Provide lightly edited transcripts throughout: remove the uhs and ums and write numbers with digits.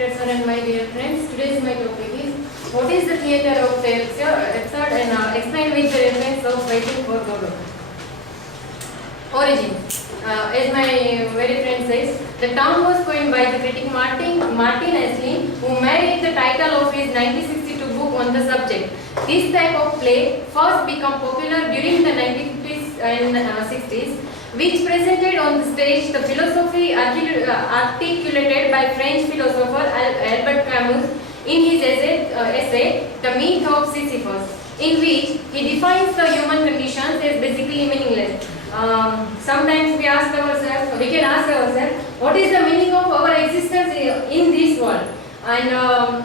respected sir and my dear friends, today's my topic is what is the theatre of the episode and explain with the reference of Waiting for Godot. Origin. As my very friend says, the term was coined by the critic Martin Aslin, who made the title of his 1962 book on the subject. This type of play first became popular during the 1950s and 60s, which presented on the stage the philosophy articulated by French philosopher Albert Camus in his essay The Myth of Sisyphus, in which he defines the human conditions as basically meaningless. Sometimes we can ask ourselves, what is the meaning of our existence in this world? And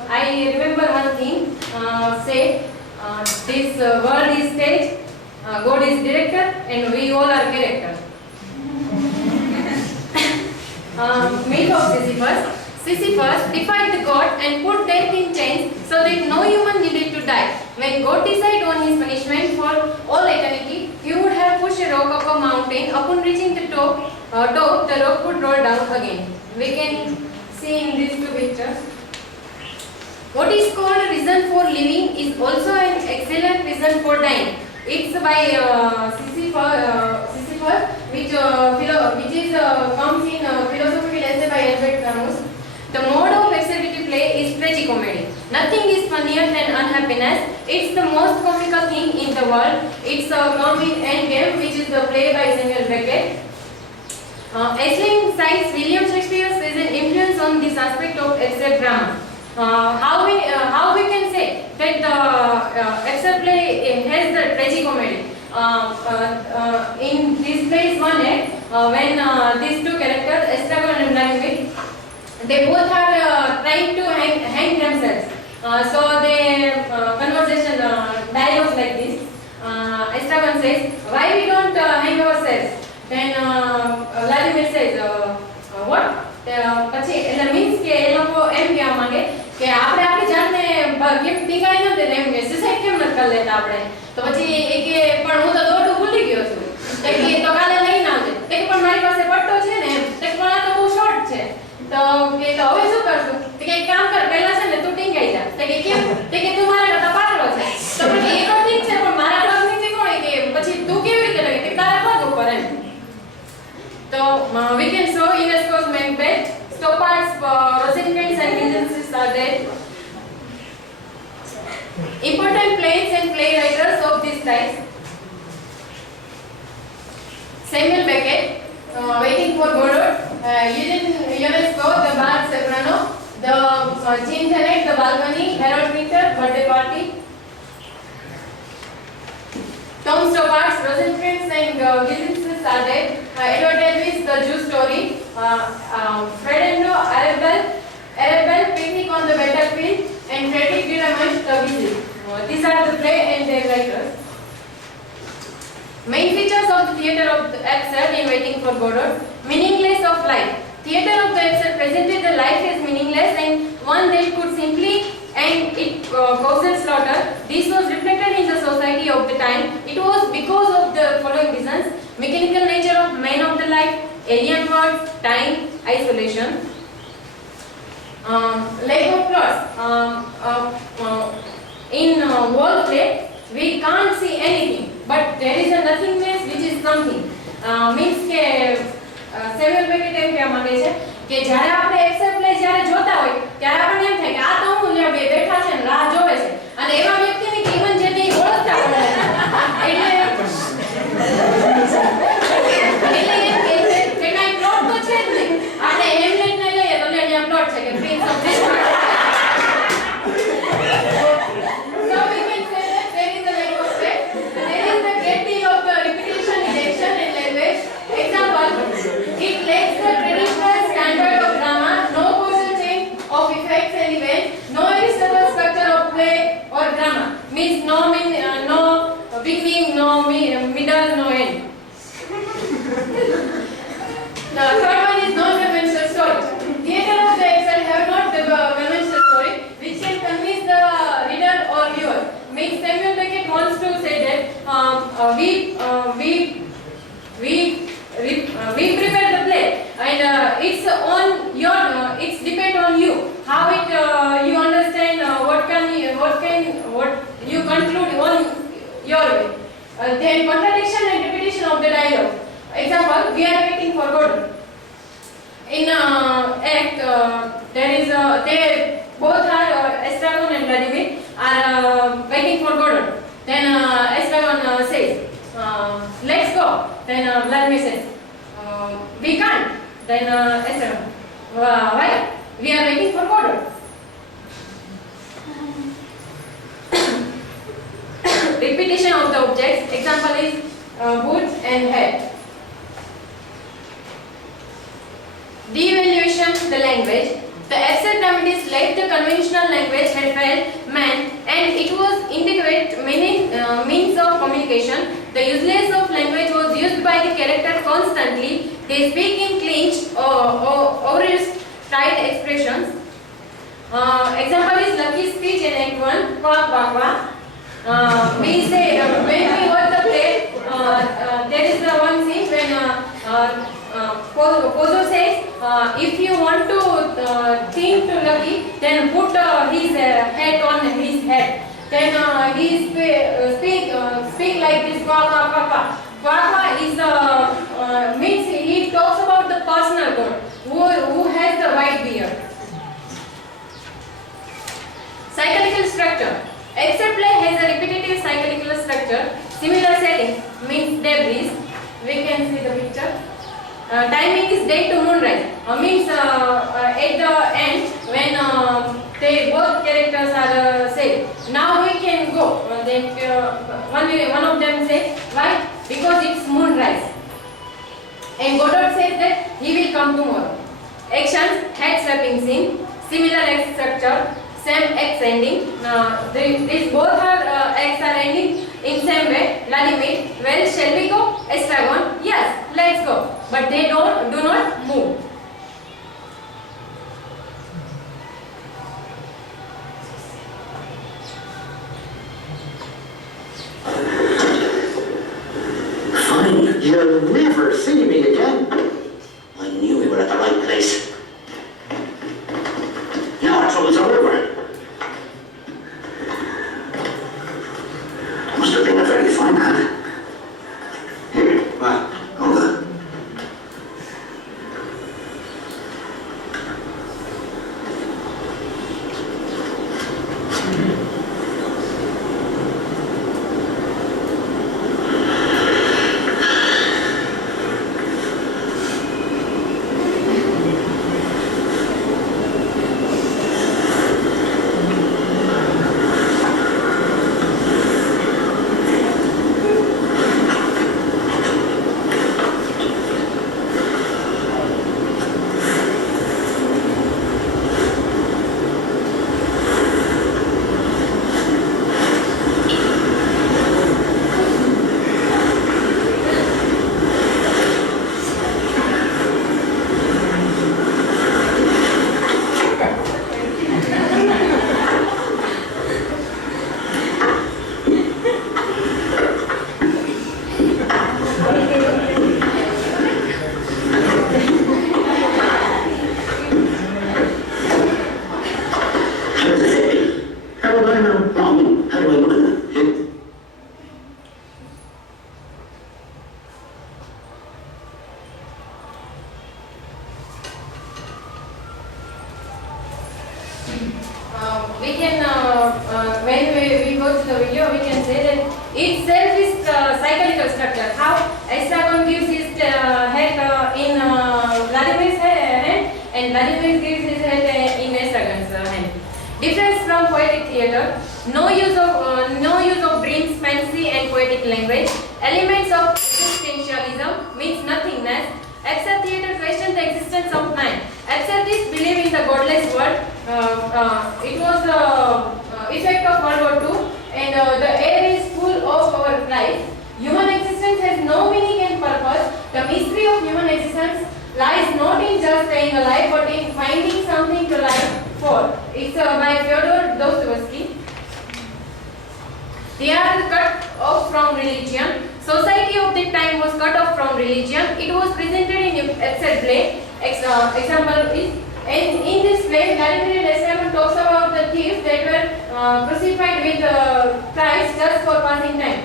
I remember one thing, this world is stage, God is director, and we all are character. Myth of Sisyphus. Sisyphus defied the god and put death in chains so that no human needed to die. When God decided on his punishment for all eternity, he would have pushed a rock up a mountain. Upon reaching the top, the rock would roll down again. We can see in these two pictures. What is called a reason for living is also an excellent reason for dying. It's by Sisyphus, which comes in philosophical essay by Albert Camus. The mode of absurdity play is tragicomedy. Nothing is funnier than unhappiness. It's the most comical thing in the world. It's come in Endgame, which is the play by Samuel Beckett. Aisling cites William Shakespeare's as an influence on this aspect of absurd drama. How we can say that the absurd play has the tragicomedy? In this play is one act when these two characters, Estragon and Languid, they both are trying to hang themselves. So the conversation dialogues like this. Estragon says, "Why we don't hang ourselves?" Then Vladimir says, "What?" પછી એટલે means કે એ લોકો એમ કહેવા માંગે કે આપણે આપણી જાતને ગિફ્ટ દીકાઈ ન દે એમ કે સુસાઇડ કેમ ન કરી લેતા આપણે તો પછી એ કે પણ હું તો દોડું ભૂલી ગયો છું તે કે તો કાલે લઈને આવજે તે કે પણ મારી પાસે પટ્ટો છે ને તે પણ આ તો બહુ શોર્ટ છે તો કે તો હવે શું કરશું તે કે એક કામ કર પહેલા છે ને તું ટીંગાઈ જા તે કે કેમ તે કે તું મારા કરતા પાતળો છે તો પછી એ તો ઠીક છે પણ મારા પગ નીચે કોણ કે પછી તું કેવી રીતે લાગે કે તારા પગ ઉપર એમ તો we can show Ionesco's Macbeth, Stoppard's Rosencrantz and Guildenstern are there. Important plays and playwriters of this time: Samuel Beckett, Waiting for Godot, Ionesco, The Bard Soprano, The Jean Genet, The Balcony, Harold Pinter, Birthday Party. Tom Stoppard's Rosencrantz and Guildenstern are there. Edward Elvis, The Jew Story, Fredendo, Arabelle, Picnic on the Battlefield, and Frederick Dürrenmatt, The Whistle. These are the play and their writers. Main features of the theatre of the absurd in Waiting for Godot: meaningless of life. Theatre of the absurd presented the life as meaningless and one that could simply and it causes slaughter. This was reflected in the society of the time. It was because of the following reasons: mechanical nature of man of the life, alien words, time, isolation. Lack of plots. In wall play, we can't see anything, but there is a nothingness which is something. Means કે Samuel Beckett એમ કહેવા માંગે છે કે જ્યારે આપણે accept play જ્યારે જોતા હોય ત્યારે આપણને એમ થાય કે આ તો હું લે બેઠા છે ને રાહ જોવે છે અને એવા વ્યક્તિને કે ઇવન જેને ઓળખતા પણ નથી એટલે એમ કે કાંઈ પ્લોટ તો છે જ નહીં આપણે હેમલેટને લઈએ તો ત્યાં પ્લોટ છે કે પ્રિન્સ ઓફ ડેસ્ટર્ડ. So we can say that there is a lack of faith. There is a great deal of repetition in action and language. Example, it lacks the traditional standard of drama, no causal chain how it you understand what you conclude on your way. Then contradiction and repetition of the dialogue. Example, we are waiting for Gordon. In act, they both are Estragon and Vladimir are waiting for Gordon. Then Estragon says, let's go. Then Vladimir says, we can't. Then Estragon, why? We are waiting for Gordon. Repetition of the objects. Example is wood and head. Devaluation the language. The absent Dramatists left the conventional language had failed man, and it was inadequate means of communication. The useless of language was used by the character constantly. They speak in clinched or tight expressions. Example is Lucky's speech in Act 1, Quack Quack Quack. We say, when we watch the play, there is one scene when Pozo says, if you want to think to Lucky, then put his head on his head. Then he speak like this, Quack Quack Quack. Quack is means he talks about the personal god who has the white beard. Cyclical structure. Except play has a repetitive cyclical structure. Similar setting means debris. We can see the picture. Timing is day to moonrise. Means at the end when they both characters are said, now we can go. Then one of them says, why? Because it's moonrise. And Godot says that he will come tomorrow. Actions, head swapping scene, similar X structure, same X ending. These both are X are ending in same way. Vladimir, well, shall we go? Estragon, yes, let's go. But they do not move. Funny, you'll never see me again. I knew we were at the right place. Now our troubles are over. Must have been a very fine hand. Here, hold on. We can, when we go to the video, we can say that itself is cyclical structure. How Estragon gives his head in Vladimir's hand, and Vladimir gives his head in Estragon's hand. Difference from poetic theatre: no use of dreams, fancy, and poetic language. Elements of existentialism means nothingness. Absurd theatre questions the existence of man. Absurdists believe in the godless world. It was the effect of World War II, and the air is full of our life. Human existence has no meaning and purpose. The mystery of human existence lies not in just staying alive, but in finding something to live for. It's by Fyodor Dostoevsky. They are cut off from religion. Society of that time was cut off from religion. It was presented in absurd play. Example is And in this play, Vladimir and Estragon talks about the thieves that were crucified with Christ just for passing time.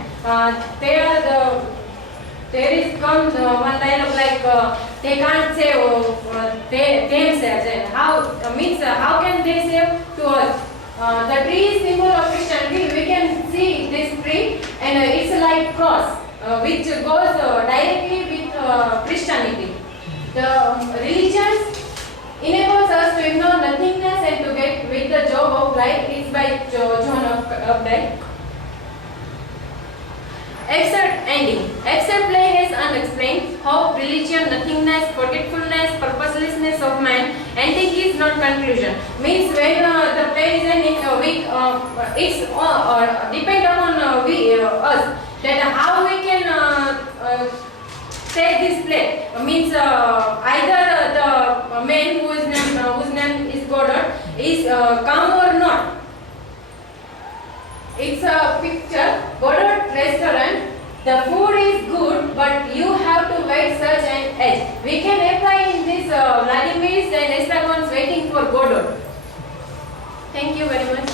There is comes one dialogue like they can't save themselves, and how can they save to us? The tree is symbol of Christianity. We can see this tree, and it's like cross, which goes directly with Christianity. The religions enables us to ignore nothingness and to get with the job of life. It's by John Updike. Excerpt ending. Excerpt play has unexplained hope, religion, nothingness, forgetfulness, purposelessness of man. Ending is not conclusion. Means when the play is ending, it's depend upon us that how we can take this play. Means either the man whose name is Godot is come or not. It's a picture, Godot restaurant. The food is good, but you have to wait such an edge. We can apply in this Vladimir's and Estragon's waiting for Godot. Thank you very much.